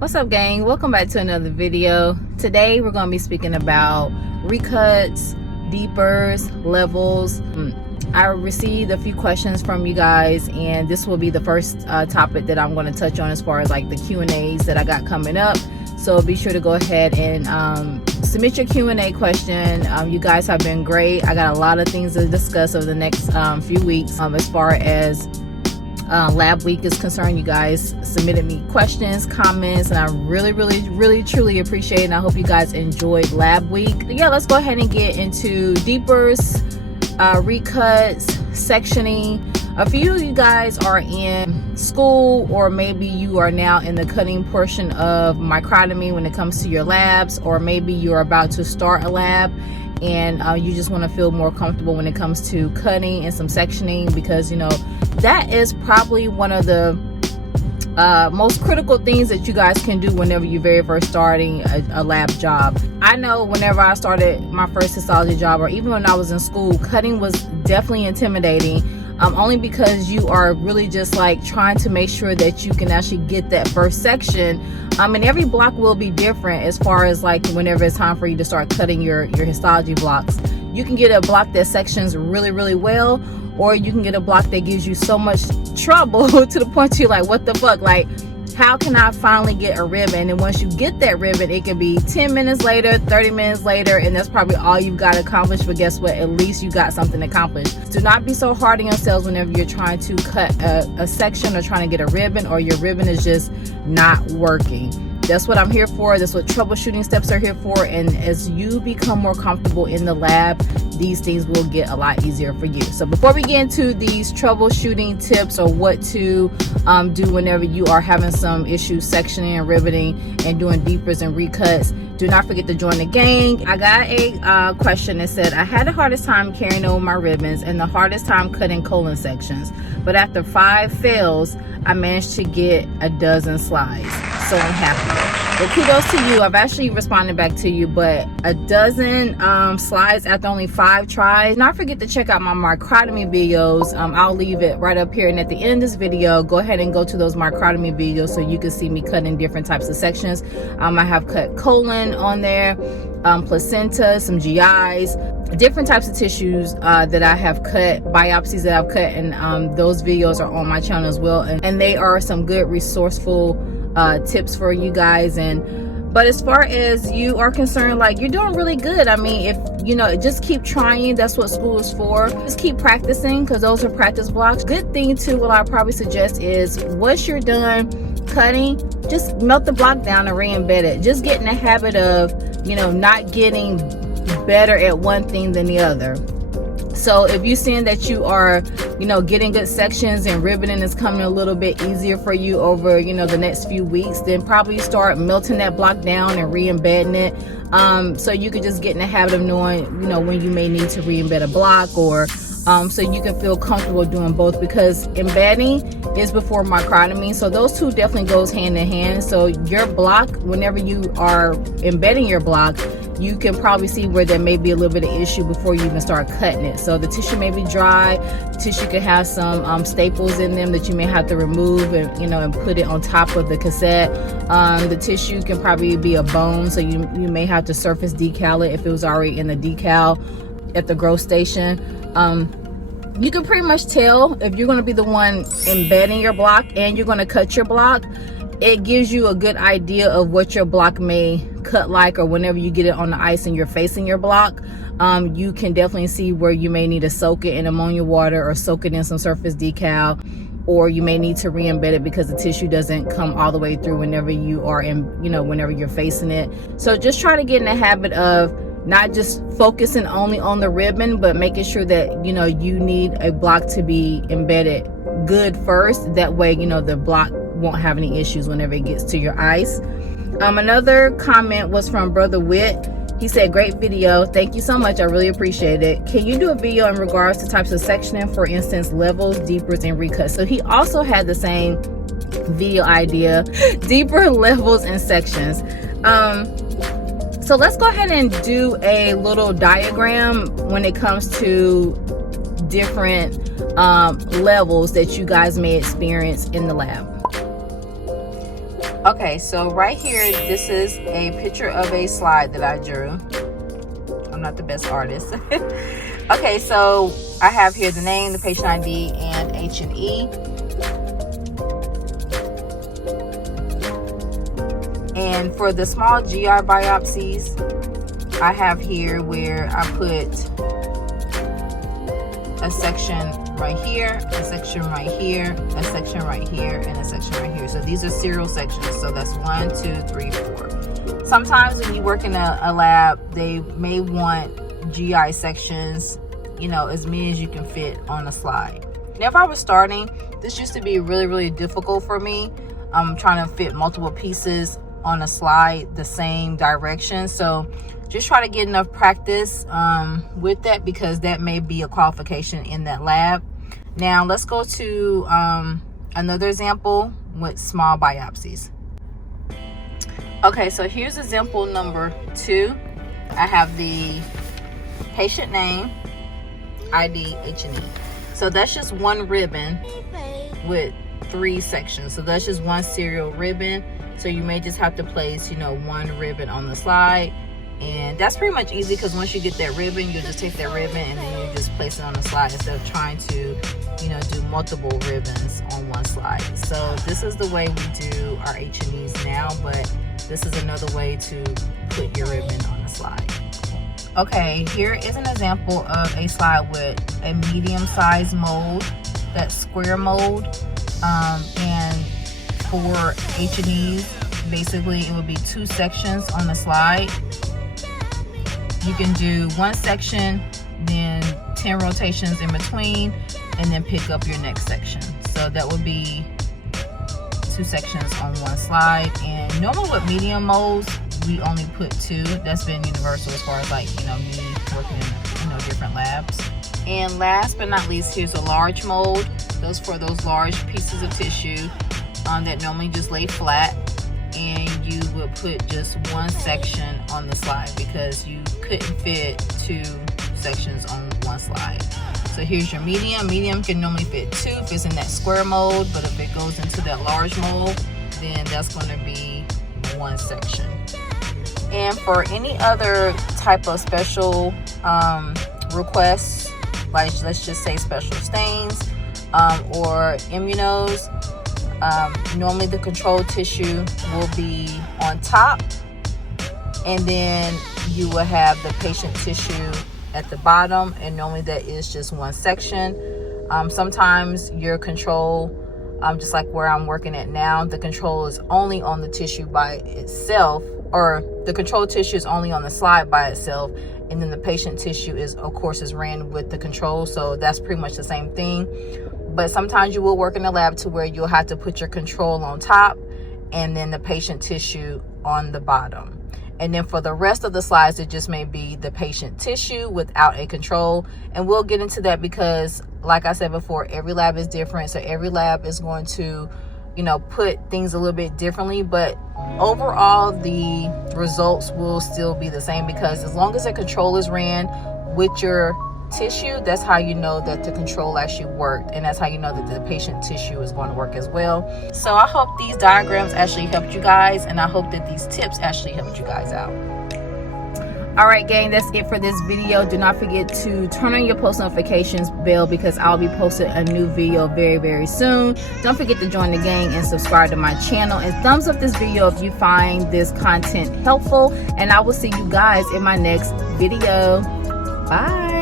What's up, gang? Welcome back to another video. Today we're going to be speaking about recuts, deepers, levels. I received a few questions from you guys, and this will be the first topic that I'm going to touch on as far as like the Q&As that I got coming up. So be sure to go ahead and submit your Q&A question. You guys have been great. I got a lot of things to discuss over the next few weeks as far as lab week is concerned. You guys submitted me questions, comments, and I really truly appreciate it, and I hope you guys enjoyed lab week. Yeah, let's go ahead and get into deepers, recuts, sectioning. A few of you guys are in school, or maybe you are now in the cutting portion of microtomy when it comes to your labs, or maybe you're about to start a lab and you just want to feel more comfortable when it comes to cutting and some sectioning, because you know that is probably one of the most critical things that you guys can do whenever you're very first starting a lab job. I know whenever I started my first histology job, or even when I was in school, cutting was definitely intimidating, only because you are really just like trying to make sure that you can actually get that first section. And every block will be different as far as like whenever it's time for you to start cutting your histology blocks. You can get a block that sections really well, or you can get a block that gives you so much trouble to the point you're like, what the fuck, like how can I finally get a ribbon? And once you get that ribbon, it can be 10 minutes later, 30 minutes later, and that's probably all you've got accomplished. But guess what? At least you got something accomplished. Do not be so hard on yourselves whenever you're trying to cut a section or trying to get a ribbon, or your ribbon is just not working. That's what I'm here for. That's what troubleshooting steps are here for. And as you become more comfortable in the lab, these things will get a lot easier for you. So before we get into these troubleshooting tips, or what to do whenever you are having some issues sectioning and riveting and doing deepers and recuts, do not forget to join the gang. I got a question that said, I had the hardest time carrying over my ribbons and the hardest time cutting colon sections, but after 5 fails, I managed to get a dozen slides. So I'm happy. Well, kudos to you. I've actually responded back to you, but a dozen slides after only 5 tries. Don't forget to check out my microtomy videos. I'll leave it right up here, and at the end of this video, go ahead and go to those microtomy videos so you can see me cutting different types of sections. I have cut colon on there, placenta, some GIs, different types of tissues that I have cut, biopsies that I've cut, and those videos are on my channel as well, and they are some good resourceful tips for you guys. But as far as you are concerned, like, you're doing really good. I mean, if you know, just keep trying. That's what school is for. Just keep practicing, because those are practice blocks. Good thing too, what I probably suggest is, once you're done cutting, just melt the block down and re-embed it. Just get in the habit of, you know, not getting better at one thing than the other. So if you're seeing that you are, you know, getting good sections and ribboning is coming a little bit easier for you over, you know, the next few weeks, then probably start melting that block down and re-embedding it. So you could just get in the habit of knowing, you know, when you may need to re-embed a block, or so you can feel comfortable doing both, because embedding is before microtomy. So those two definitely goes hand in hand. So your block, whenever you are embedding your block, you can probably see where there may be a little bit of issue before you even start cutting it. So the tissue may be dry. The tissue could have some staples in them that you may have to remove and, you know, and put it on top of the cassette. The tissue can probably be a bone, so you may have to surface decal it if it was already in the decal at the growth station. You can pretty much tell if you're going to be the one embedding your block and you're going to cut your block. It gives you a good idea of what your block may cut like, or whenever you get it on the ice and you're facing your block, you can definitely see where you may need to soak it in ammonia water, or soak it in some surface decal, or you may need to re-embed it because the tissue doesn't come all the way through whenever you are in, you know, whenever you're facing it. So just try to get in the habit of not just focusing only on the ribbon, but making sure that, you know, you need a block to be embedded good first. That way, you know, the block won't have any issues whenever it gets to your ice. Another comment was from Brother Witt. He said, great video, thank you so much, I really appreciate it. Can you do a video in regards to types of sectioning, for instance, levels, deepers, and recuts? So he also had the same video idea, deeper, levels, and sections. So let's go ahead and do a little diagram when it comes to different levels that you guys may experience in the lab. Okay, so right here, this is a picture of a slide that I drew. I'm not the best artist. Okay, so I have here the name, the patient ID, and H&E. And for the small GI biopsies, I have here where I put a section right here, a section right here, a section right here, and a section right here. So these are serial sections. So that's 1, 2, 3, 4. Sometimes when you work in a lab, they may want GI sections, you know, as many as you can fit on a slide. Whenever I was starting, this used to be really difficult for me. I'm trying to fit multiple pieces on a slide the same direction. So just try to get enough practice with that, because that may be a qualification in that lab. Now let's go to another example with small biopsies. Okay, so here's example number 2. I have the patient name, ID, H&E. So that's just one ribbon with 3 sections. So that's just one serial ribbon. So you may just have to place, you know, one ribbon on the slide. And that's pretty much easy, because once you get that ribbon, you'll just take that ribbon and then you just place it on the slide instead of trying to, you know, do multiple ribbons on one slide. So this is the way we do our H&Es now, but this is another way to put your ribbon on the slide. Okay, here is an example of a slide with a medium-sized mold, that's square mold, and for H&Es, basically it would be 2 sections on the slide. You can do one section, then 10 rotations in between, and then pick up your next section. So that would be 2 sections on one slide. And normally with medium molds, we only put 2. That's been universal as far as, like, you know, me working in, you know, different labs. And last but not least, here's a large mold. Those for those large pieces of tissue that normally just lay flat, and you would put just one section on the slide because you couldn't fit 2 sections on one slide. So here's your medium. Medium can normally fit 2 if it's in that square mold, but if it goes into that large mold, then that's going to be 1 section. And for any other type of special requests, like let's just say special stains or immunos, normally the control tissue will be on top, and then you will have the patient tissue at the bottom, and normally that is just 1 section. Sometimes your control, just like where I'm working at now, the control is only on the tissue by itself, or the control tissue is only on the slide by itself, and then the patient tissue is, of course, is ran with the control. So that's pretty much the same thing. But sometimes you will work in a lab to where you'll have to put your control on top and then the patient tissue on the bottom. And then for the rest of the slides, it just may be the patient tissue without a control. And we'll get into that because, like I said before, every lab is different. So every lab is going to, you know, put things a little bit differently. But overall, the results will still be the same, because as long as a control is ran with your tissue, that's how you know that the control actually worked, and that's how you know that the patient tissue is going to work as well. So I hope these diagrams actually helped you guys, and I hope that these tips actually helped you guys out. All right, gang, that's it for this video. Do not forget to turn on your post notifications bell, because I'll be posting a new video very soon. Don't forget to join the gang and subscribe to my channel, and thumbs up this video if you find this content helpful, and I will see you guys in my next video. Bye.